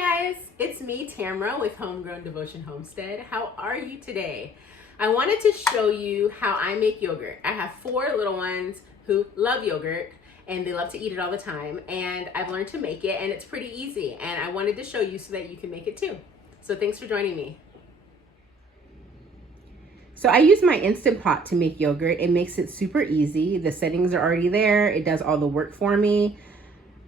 Hi guys, it's me Tamra with Homegrown Devotion Homestead. How are you today? I wanted to show you how I make yogurt. I have 4 little ones who love yogurt and they love to eat it all the time, and I've learned to make it and it's pretty easy, and I wanted to show you so that you can make it too. So thanks for joining me. So I use my Instant Pot to make yogurt. It makes it super easy. The settings are already there. It does all the work for me.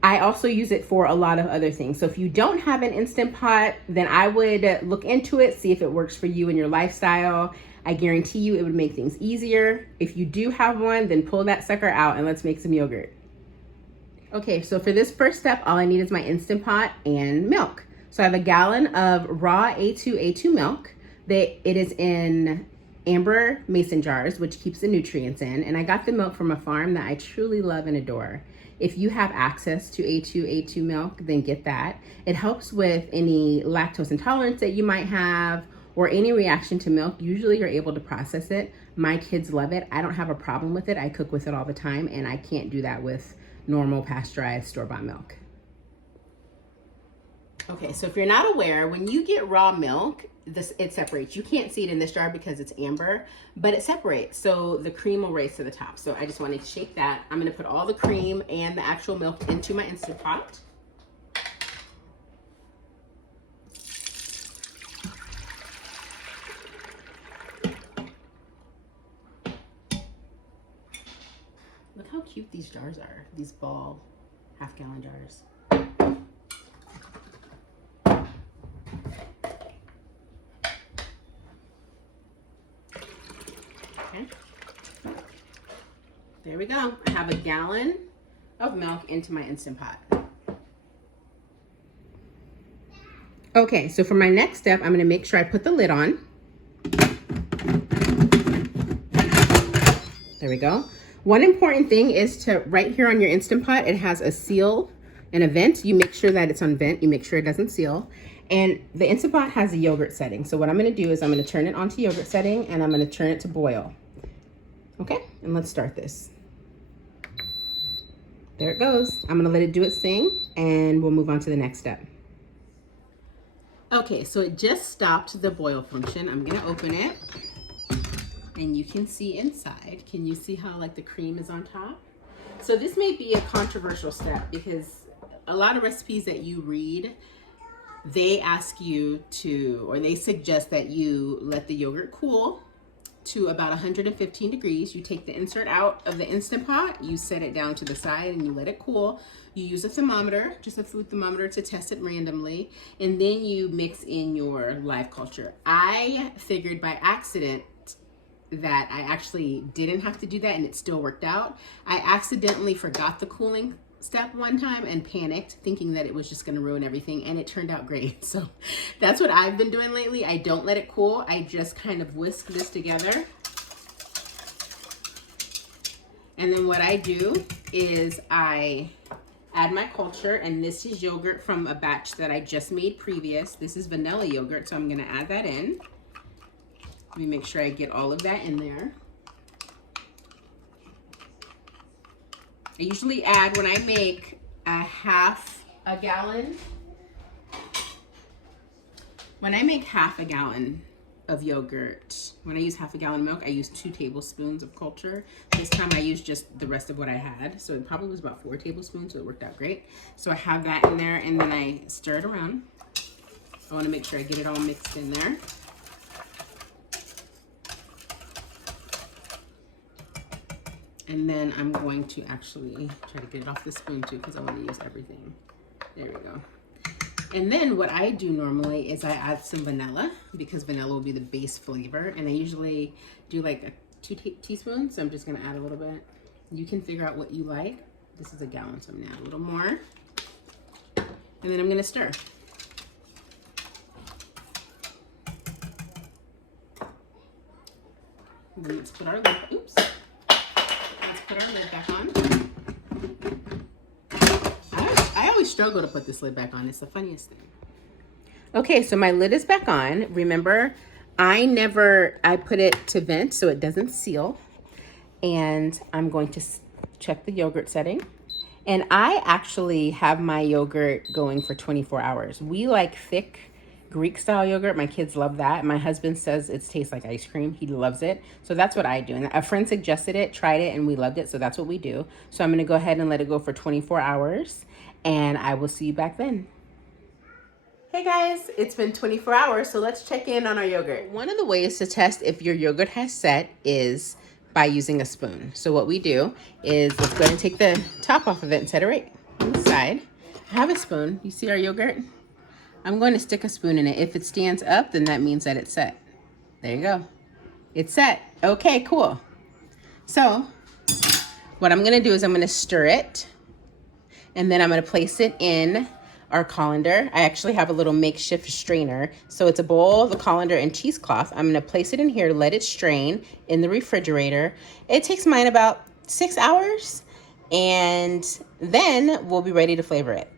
I also use it for a lot of other things. So if you don't have an Instant Pot, then I would look into it, see if it works for you and your lifestyle. I guarantee you it would make things easier. If you do have one, then pull that sucker out and let's make some yogurt. Okay, so for this first step, all I need is my Instant Pot and milk. So I have a gallon of raw A2 milk. It is in amber mason jars, which keeps the nutrients in. And I got the milk from a farm that I truly love and adore. If you have access to A2 milk, then get that. It helps with any lactose intolerance that you might have or any reaction to milk. Usually you're able to process it. My kids love it. I don't have a problem with it. I cook with it all the time, and I can't do that with normal pasteurized store-bought milk. Okay, so if you're not aware, when you get raw milk, it separates. You can't see it in this jar because it's amber, but it separates, so the cream will raise to the top. So I just wanted to shake that. I'm gonna put all the cream and the actual milk into my Instant Pot. Look how cute these jars are, these ball half-gallon jars. Okay. There we go. I have a gallon of milk into my Instant Pot. Okay, so for my next step, I'm going to make sure I put the lid on. There we go. One important thing is to, right here on your Instant Pot, it has a seal and a vent. You make sure that it's on vent. You make sure it doesn't seal. And the Instant Pot has a yogurt setting. So what I'm going to do is I'm going to turn it onto yogurt setting, and I'm going to turn it to boil. Okay, and let's start this. There it goes. I'm going to let it do its thing, and we'll move on to the next step. Okay, so it just stopped the boil function. I'm going to open it, and you can see inside. Can you see how like the cream is on top? So this may be a controversial step because a lot of recipes that you read, they ask you to, or they suggest that you let the yogurt cool to about 115 degrees. You take the insert out of the Instant Pot, you set it down to the side, and you let it cool. You use a thermometer, just a food thermometer, to test it randomly, and then you mix in your live culture. I figured by accident that I actually didn't have to do that, and it still worked out. I accidentally forgot the cooling step one time and panicked, thinking that it was just going to ruin everything, and it turned out great. So that's what I've been doing lately. I don't let it cool. I just kind of whisk this together, and then what I do is I add my culture, and this is yogurt from a batch that I just made previous. This is vanilla yogurt, so I'm going to add that in. Let me make sure I get all of that in there. I usually add, when I make a half a gallon of yogurt, when I use half a gallon of milk, I use 2 tablespoons of culture. This time I used just the rest of what I had. So it probably was about 4 tablespoons, so it worked out great. So I have that in there, and then I stir it around. I want to make sure I get it all mixed in there. And then I'm going to actually try to get it off the spoon too, because I want to use everything. There we go. And then what I do normally is I add some vanilla, because vanilla will be the base flavor. And I usually do like 2 teaspoons, so I'm just gonna add a little bit. You can figure out what you like. This is a gallon, so I'm gonna add a little more. And then I'm gonna stir. And then let's put our lid, oops. Put our lid back on. I always struggle to put this lid back on. It's the funniest thing. Okay, so my lid is back on. Remember, I put it to vent so it doesn't seal. And I'm going to check the yogurt setting. And I actually have my yogurt going for 24 hours. We like thick Greek style yogurt. My kids love that. My husband says it tastes like ice cream. He loves it. So that's what I do. And a friend suggested it, tried it, and we loved it. So that's what we do. So I'm going to go ahead and let it go for 24 hours. And I will see you back then. Hey guys, it's been 24 hours, so let's check in on our yogurt. One of the ways to test if your yogurt has set is by using a spoon. So what we do is, let's go ahead and take the top off of it and set it right on the side. I have a spoon. You see our yogurt? I'm going to stick a spoon in it. If it stands up, then that means that it's set. There you go. It's set. Okay, cool. So what I'm going to do is I'm going to stir it, and then I'm going to place it in our colander. I actually have a little makeshift strainer. So it's a bowl, the colander, and cheesecloth. I'm gonna place it in here, let it strain in the refrigerator. It takes mine about 6 hours, and then we'll be ready to flavor it.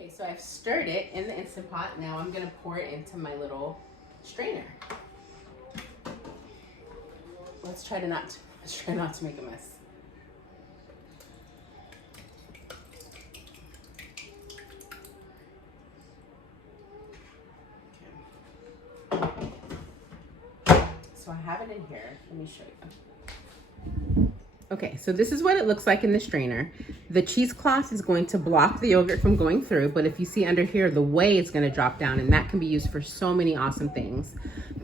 Okay, so I've stirred it in the Instant Pot. Now I'm gonna pour it into my little strainer. Let's try not to make a mess. So I have it in here. Let me show you. Okay, so this is what it looks like in the strainer. The cheesecloth is going to block the yogurt from going through, but if you see under here, the whey is gonna drop down, and that can be used for so many awesome things.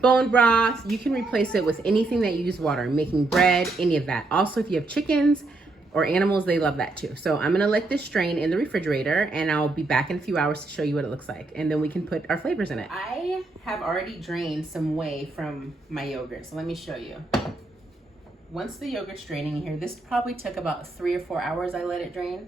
Bone broth, you can replace it with anything that you use water, making bread, any of that. Also, if you have chickens or animals, they love that too. So I'm gonna let this strain in the refrigerator, and I'll be back in a few hours to show you what it looks like, and then we can put our flavors in it. I have already drained some whey from my yogurt, so let me show you. Once the yogurt's draining in here, this probably took about 3 or 4 hours I let it drain.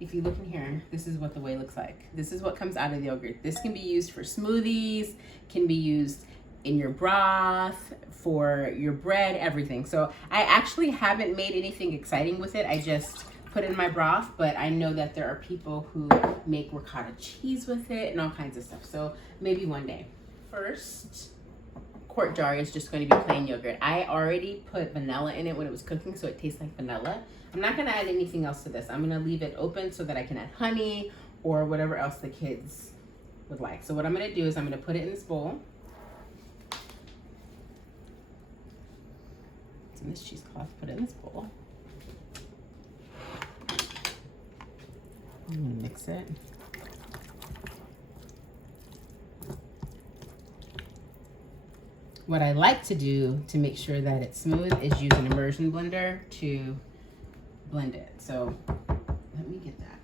If you look in here, this is what the whey looks like. This is what comes out of the yogurt. This can be used for smoothies, can be used in your broth, for your bread, everything. So I actually haven't made anything exciting with it. I just put it in my broth, but I know that there are people who make ricotta cheese with it and all kinds of stuff. So maybe one day. First quart jar is just going to be plain yogurt. I already put vanilla in it when it was cooking, so it tastes like vanilla. I'm not going to add anything else to this. I'm going to leave it open so that I can add honey or whatever else the kids would like. So what I'm going to do is I'm going to put it in this bowl. It's in this cheesecloth. Put it in this bowl. I'm going to mix it. What I like to do to make sure that it's smooth is use an immersion blender to blend it. So let me get that.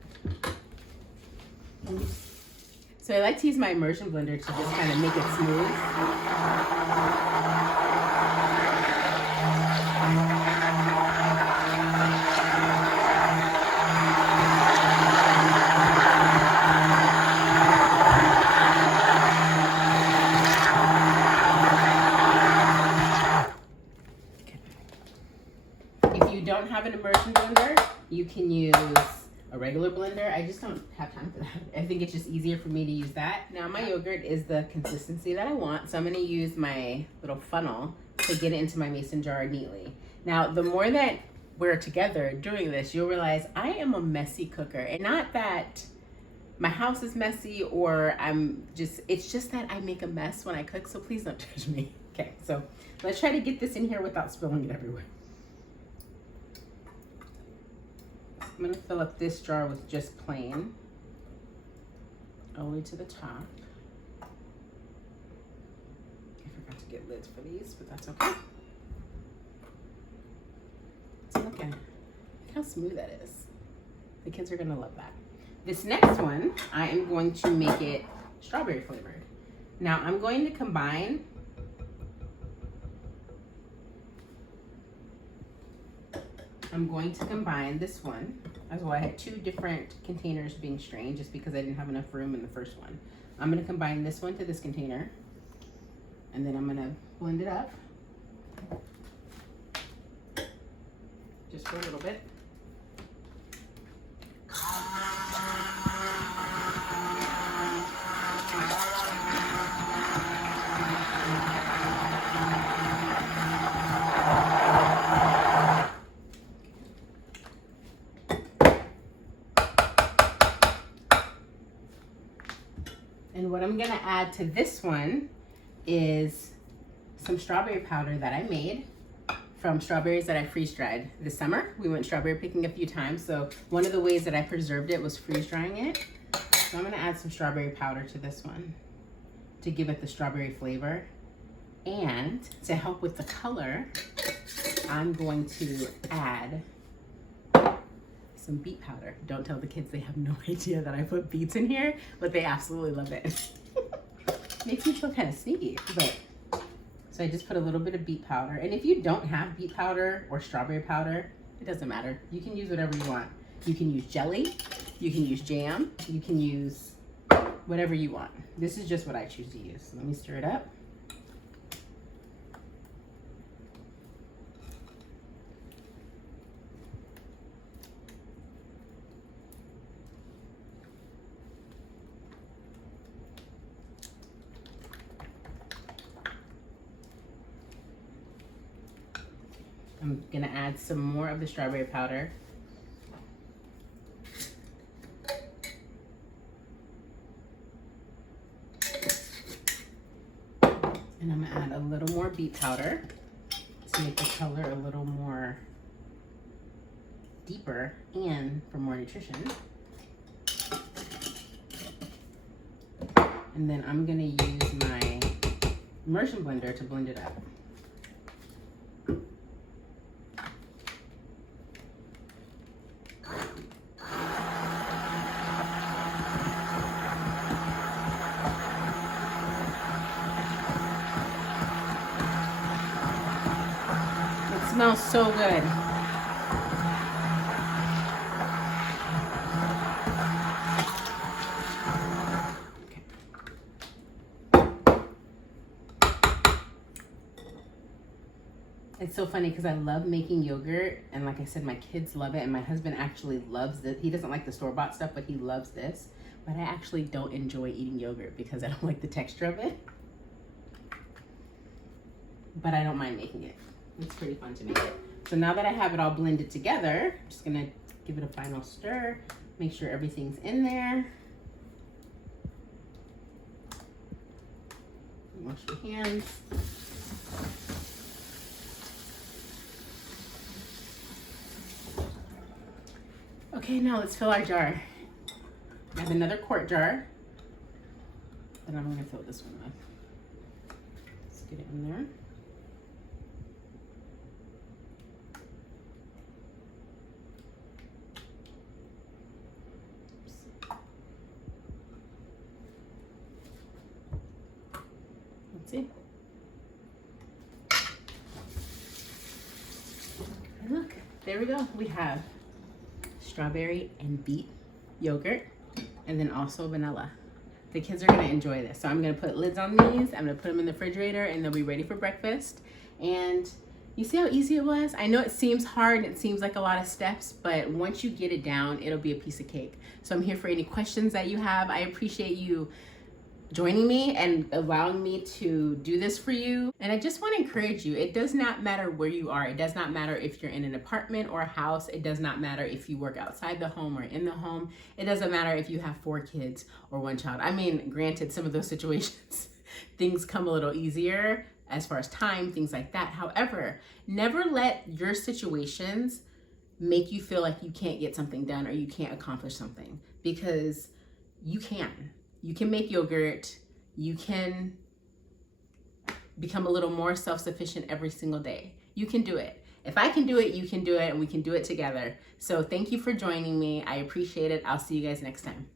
So I like to use my immersion blender to just kind of make it smooth. Don't have an immersion blender, you can use a regular blender. I just don't have time for that. I think it's just easier for me to use that. Now my yogurt is the consistency that I want, so I'm gonna use my little funnel to get it into my mason jar neatly. Now, the more that we're together doing this, you'll realize I am a messy cooker. And not that my house is messy or it's just that I make a mess when I cook, so please don't judge me. Okay, so let's try to get this in here without spilling it everywhere. I'm gonna fill up this jar with just plain, all the way to the top. I forgot to get lids for these, but that's okay. So look how smooth that is. The kids are gonna love that. This next one, I am going to make it strawberry flavored. Now I'm going to combine this one As well, I had 2 different containers being strained just because I didn't have enough room in the first one. I'm gonna combine this one to this container, and then I'm gonna blend it up just for a little bit. And what I'm gonna add to this one is some strawberry powder that I made from strawberries that I freeze dried this summer. We went strawberry picking a few times, so one of the ways that I preserved it was freeze drying it. So I'm gonna add some strawberry powder to this one to give it the strawberry flavor. And to help with the color, I'm going to add some beet powder. Don't tell the kids, they have no idea that I put beets in here, but they absolutely love it. Makes me feel kind of sneaky, but so I just put a little bit of beet powder. And if you don't have beet powder or strawberry powder, it doesn't matter. You can use whatever you want. You can use jelly, you can use jam, you can use whatever you want. This is just what I choose to use. So let me stir it up. I'm gonna add some more of the strawberry powder. And I'm gonna add a little more beet powder to make the color a little more deeper and for more nutrition. And then I'm gonna use my immersion blender to blend it up. Smells so good. Okay. It's so funny because I love making yogurt, and like I said, my kids love it, and my husband actually loves it. He doesn't like the store-bought stuff, but he loves this. But I actually don't enjoy eating yogurt because I don't like the texture of it. But I don't mind making it. It's pretty fun to make it. So now that I have it all blended together, I'm just gonna give it a final stir, make sure everything's in there. Wash your hands. Okay, now let's fill our jar. I have another quart jar that I'm gonna fill this one with. Let's get it in there. See? And look, there we go. We have strawberry and beet yogurt, and then also vanilla. The kids are gonna enjoy this. So I'm gonna put lids on these, I'm gonna put them in the refrigerator, and they'll be ready for breakfast. And you see how easy it was? I know it seems hard, it seems like a lot of steps, but once you get it down, it'll be a piece of cake. So I'm here for any questions that you have. I appreciate you joining me and allowing me to do this for you. And I just want to encourage you, it does not matter where you are. It does not matter if you're in an apartment or a house. It does not matter if you work outside the home or in the home. It doesn't matter if you have 4 kids or 1 child. I mean, granted, some of those situations, things come a little easier as far as time, things like that. However, never let your situations make you feel like you can't get something done or you can't accomplish something, because you can. You can make yogurt, you can become a little more self-sufficient every single day. You can do it. If I can do it, you can do it, and we can do it together. So thank you for joining me. I appreciate it. I'll see you guys next time.